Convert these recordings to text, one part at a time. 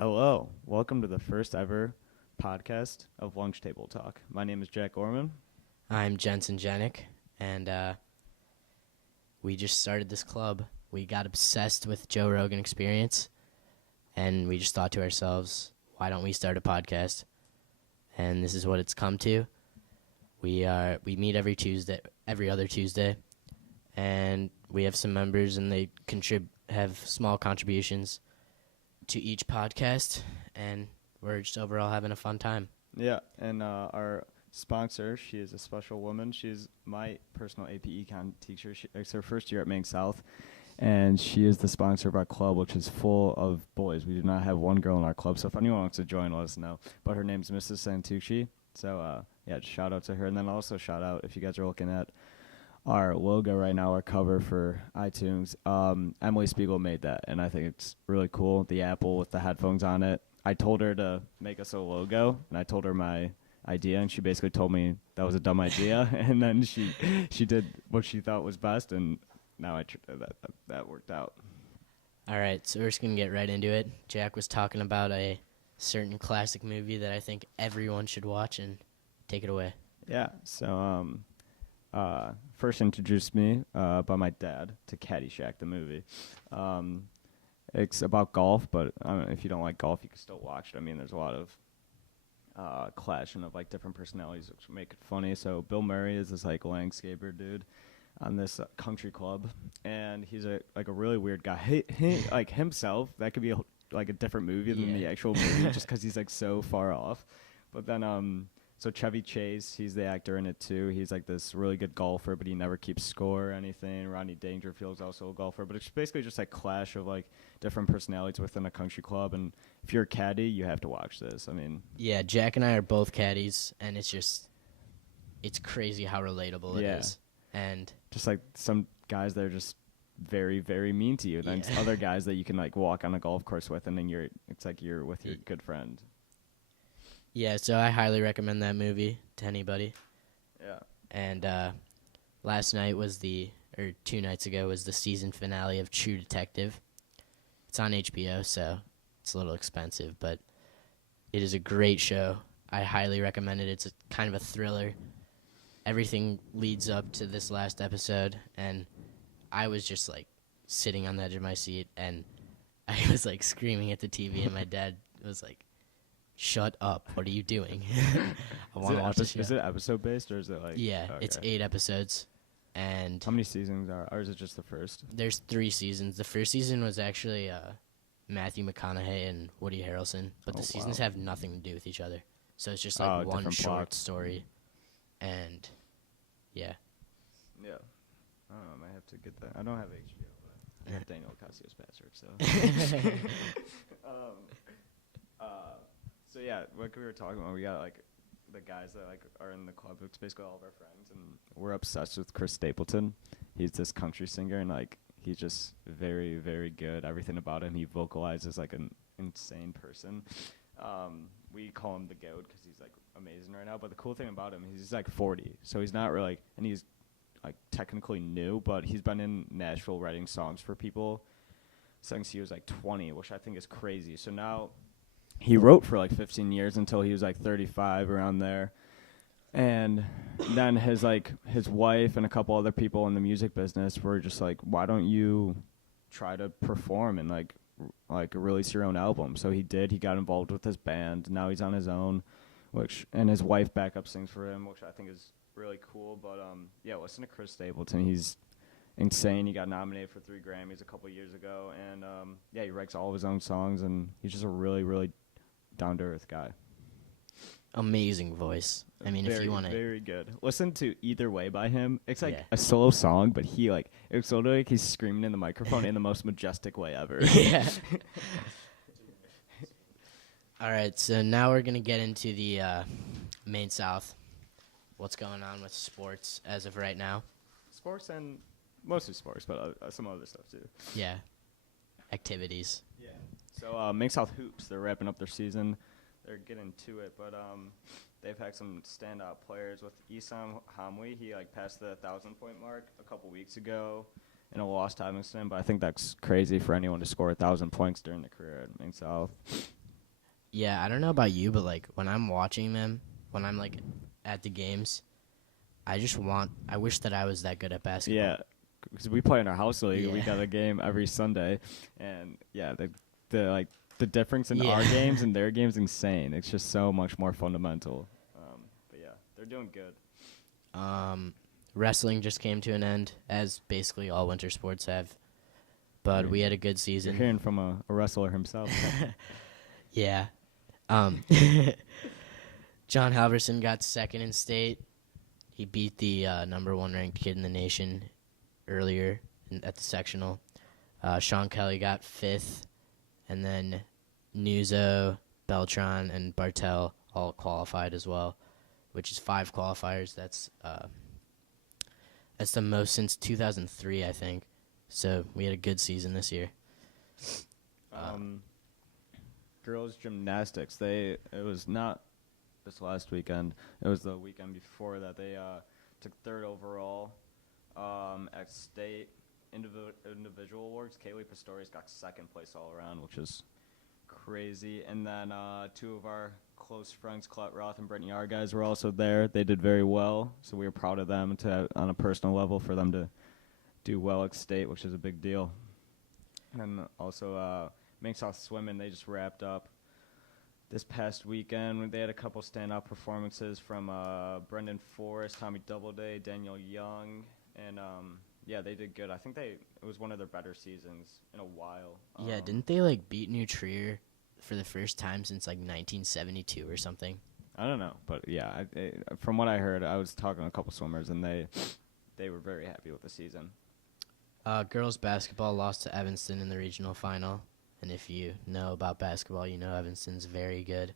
Hello, welcome to the first ever podcast of Lunch Table Talk. My name is Jack Orman. I'm Jensen Janik, and we just started this club. We got obsessed with Joe Rogan Experience, and we just thought to ourselves, why don't we start a podcast? And this is what it's come to. We meet every other Tuesday, and we have some members, and they have small contributions to each podcast, and we're just overall having a fun time. Yeah, and our sponsor, she is a special woman. She's my personal AP Econ teacher. It's her first year at Maine South, and she is the sponsor of our club, which is full of boys. We do not have one girl in our club, so if anyone wants to join, let us know. But her name's Mrs. Santucci, so yeah, just shout out to her. And then also shout out, if you guys are looking at our logo right now, our cover for iTunes, Emily Spiegel made that, and I think it's really cool. The apple with the headphones on it. I told her to make us a logo, and I told her my idea, and she basically told me that was a dumb idea, and then she did what she thought was best, and now that worked out. All right, so we're just going to get right into it. Jack was talking about a certain classic movie that I think everyone should watch, and take it away. Yeah, so first introduced me by my dad to Caddyshack, the movie. It's about golf, but if you don't like golf, you can still watch it. I mean, there's a lot of clashing of like different personalities, which make it funny. So Bill Murray is this like landscaper dude on this country club, and he's a really weird guy. He like himself, that could be like a different movie than the actual movie, just because he's like so far off. But then so Chevy Chase, he's the actor in it too. He's like this really good golfer, but he never keeps score or anything. Rodney Dangerfield's also a golfer, but it's basically just like clash of like different personalities within a country club. And if you're a caddy, you have to watch this. I mean, yeah, Jack and I are both caddies, and it's crazy how relatable it is. And just like some guys that are just very, very mean to you. Then other guys that you can like walk on a golf course with, and then it's like you're with your good friend. Yeah, so I highly recommend that movie to anybody. Yeah. And last night or 2 nights ago was the season finale of True Detective. It's on HBO, so it's a little expensive, but it is a great show. I highly recommend it. It's kind of a thriller. Everything leads up to this last episode, and I was just like sitting on the edge of my seat, and I was like screaming at the TV, and my dad was like, "Shut up! What are you doing?" I want to watch this show. Is it episode based or is it like? Yeah, it's 8 episodes, and how many seasons or is it just the first? There's 3 seasons. The first season was actually Matthew McConaughey and Woody Harrelson, but the seasons have nothing to do with each other. So it's just like one short story, and yeah. Yeah, I don't know. I might have to get that. I don't have HBO, but I have Daniel Ocasio Patrick, so. So yeah, like we were talking about, we got like the guys that like are in the club. It's basically all of our friends, and we're obsessed with Chris Stapleton. He's this country singer, and like he's just very, very good. Everything about him, he vocalizes like an insane person. We call him the GOAT because he's like amazing right now. But the cool thing about him, he's like 40, so he's not really, and he's like technically new, but he's been in Nashville writing songs for people since he was like 20, which I think is crazy. So now he wrote for like 15 years until he was like 35, around there. And then his wife and a couple other people in the music business were just like, why don't you try to perform and like release your own album? So he did. He got involved with his band. Now he's on his own, and his wife backup sings for him, which I think is really cool. But yeah, listen to Chris Stapleton. He's insane. He got nominated for 3 Grammys a couple years ago, and yeah, he writes all of his own songs, and he's just a really, really down-to-earth guy. Amazing voice. I mean, if you want to... Very good. Listen to Either Way by him. It's like a solo song, but it's sort of like he's screaming in the microphone in the most majestic way ever. Yeah. All right, so now we're going to get into the Maine South. What's going on with sports as of right now? Sports, and mostly sports, but some other stuff too. Yeah. Activities. Yeah. So Maine South Hoops, they're wrapping up their season. They're getting to it, but they've had some standout players with Isam Hamwi. He passed the 1,000-point mark a couple weeks ago in a loss to Evanston, but I think that's crazy for anyone to score 1,000 points during their career at Maine South. Yeah, I don't know about you, but like when I'm watching them, when I'm like at the games, I wish that I was that good at basketball. Yeah, because we play in our house league. We Yeah. got a game every Sunday, and yeah, the like the difference in our Yeah. games and their games insane. It's just so much more fundamental. But yeah, they're doing good. Wrestling just came to an end, as basically all winter sports have. But Yeah. we had a good You're season. hearing from a wrestler himself. Yeah. Um, John Halverson got second in state. He beat the number 1 ranked kid in the nation earlier at the sectional. Sean Kelly got 5th, and then Nuzo, Beltran, and Bartel all qualified as well, which is 5 qualifiers. That's the most since 2003, I think. So we had a good season this year. Girls gymnastics. It was not this last weekend. It was the weekend before that. They took 3rd overall at state individual awards. Kaylee Pistorius got 2nd place all around, which is crazy. And then 2 of our close friends, Colette Roth and Brittany R. guys, were also there. They did very well, so we were proud of them on a personal level for them to do well at state, which is a big deal. And also Mink South Swimming, they just wrapped up this past weekend. They had a couple standout performances from Brendan Forrest, Tommy Doubleday, Daniel Young, and yeah, they did good. I think it was one of their better seasons in a while. Yeah, didn't they like beat New Trier for the first time since like 1972 or something? I don't know, but yeah, from what I heard, I was talking to a couple swimmers, and they were very happy with the season. Girls basketball lost to Evanston in the regional final. And if you know about basketball, you know Evanston's very good.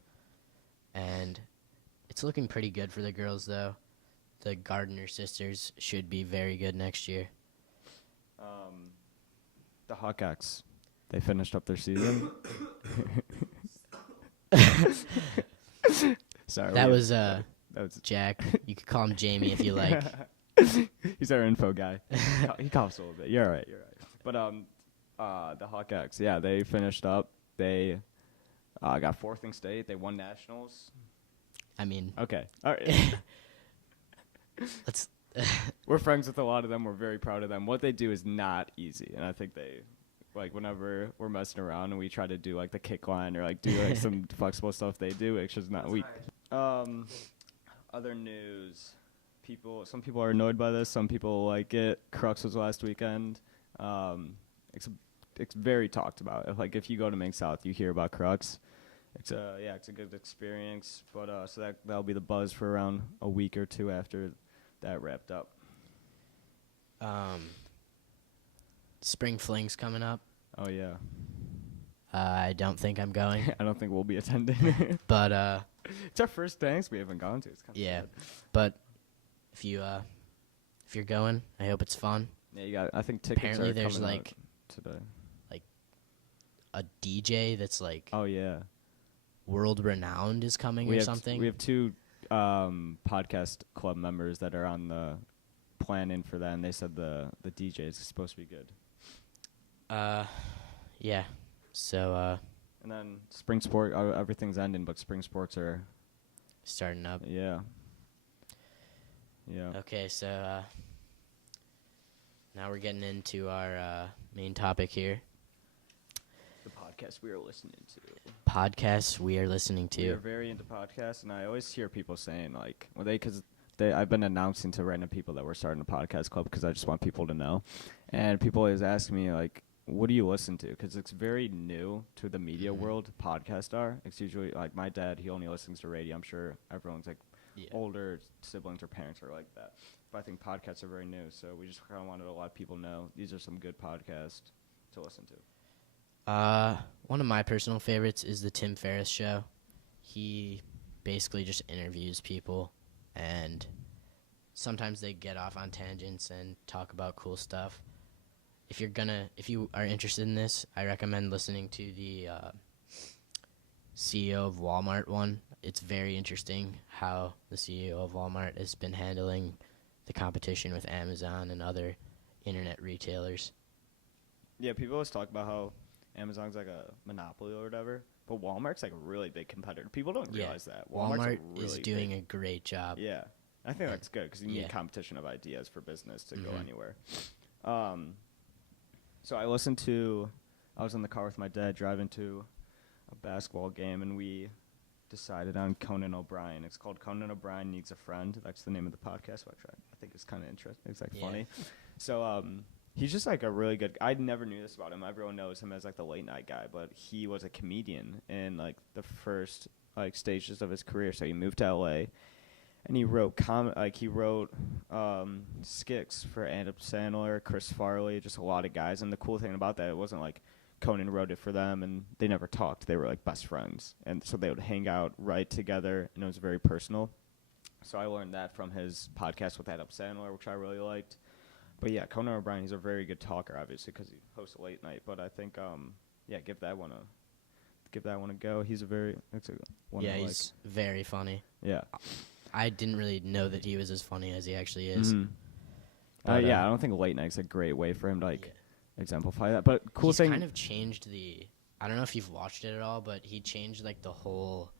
And it's looking pretty good for the girls, though. The Gardner sisters should be very good next year. The Hawkeyes, they finished up their season. Sorry. That was that was Jack. You could call him Jamie if you like. He's our info guy. He coughs a little bit. You're all right. But the Hawkeyes, yeah, they finished up. They got 4th in state. They won nationals. I mean, Okay. All right. let's. We're friends with a lot of them. We're very proud of them. What they do is not easy, and I think they, like, whenever we're messing around and we try to do like the kick line or like do like some flexible stuff, they do. It's just not we. Other news. Some people are annoyed by this. Some people like it. Crux was last weekend. It's very talked about. If you go to Mink South, you hear about Crux. It's a good experience. But so that'll be the buzz for around a week or 2 after that wrapped up. Spring Fling's coming up. Oh yeah. I don't think I'm going. I don't think we'll be attending. But it's our first dance we haven't gone to. It's kind of yeah. sad. But if you're going, I hope it's fun. Yeah, I think tickets Apparently are there's coming like out today. a DJ that's like Oh yeah. world renowned is coming or something. We have 2 podcast club members that are on the planning for that, and they said the DJ is supposed to be good. Yeah. So And then spring sport, everything's ending, but spring sports are starting up. yeah. Okay, so now we're getting into our main topic here. The podcast we are listening to. Podcasts we are listening We are to. very into podcasts, and I always hear people saying like, I've been announcing to random people that we're starting a podcast club because I just want people to know, and people always ask me like, what do you listen to? Because it's very new to the media world. Podcasts are. It's usually like my dad. He only listens to radio. I'm sure everyone's like older siblings or parents are like that. But I think podcasts are very new, so we just kind of wanted to let people know these are some good podcasts to listen to. One of my personal favorites is the Tim Ferriss Show. He basically just interviews people, and sometimes they get off on tangents and talk about cool stuff. If you are interested in this, I recommend listening to the CEO of Walmart one. It's very interesting how the CEO of Walmart has been handling the competition with Amazon and other internet retailers. Yeah, people always talk about how Amazon's like a monopoly or whatever, but Walmart's like a really big competitor. People don't Yeah. realize that. Walmart really is doing big. a great job. Yeah, I think that's good because you Yeah. need competition of ideas for business to go Mhm. anywhere. So I was in the car with my dad driving to a basketball game, and we decided on Conan O'Brien. It's called Conan O'Brien Needs a Friend. That's the name of the podcast, which I think is kind of interesting. It's like Yeah. funny. So he's just like a really good. I never knew this about him. Everyone knows him as like the late night guy, but he was a comedian in like the first like stages of his career. So he moved to LA, and he wrote skits for Adam Sandler, Chris Farley, just a lot of guys. And the cool thing about that, it wasn't like Conan wrote it for them, and they never talked. They were like best friends, and so they would hang out, write together, and it was very personal. So I learned that from his podcast with Adam Sandler, which I really liked. But yeah, Conan O'Brien, he's a very good talker, obviously, because he hosts a late night. But I think, give that one a go. It's a one Yeah, I he's very funny. like. Yeah. I didn't really know that he was as funny as he actually is. Mhm. But, I don't think late night's a great way for him to exemplify that. But cool he's thing. kind of changed I don't know if you've watched it at all, but he changed like the whole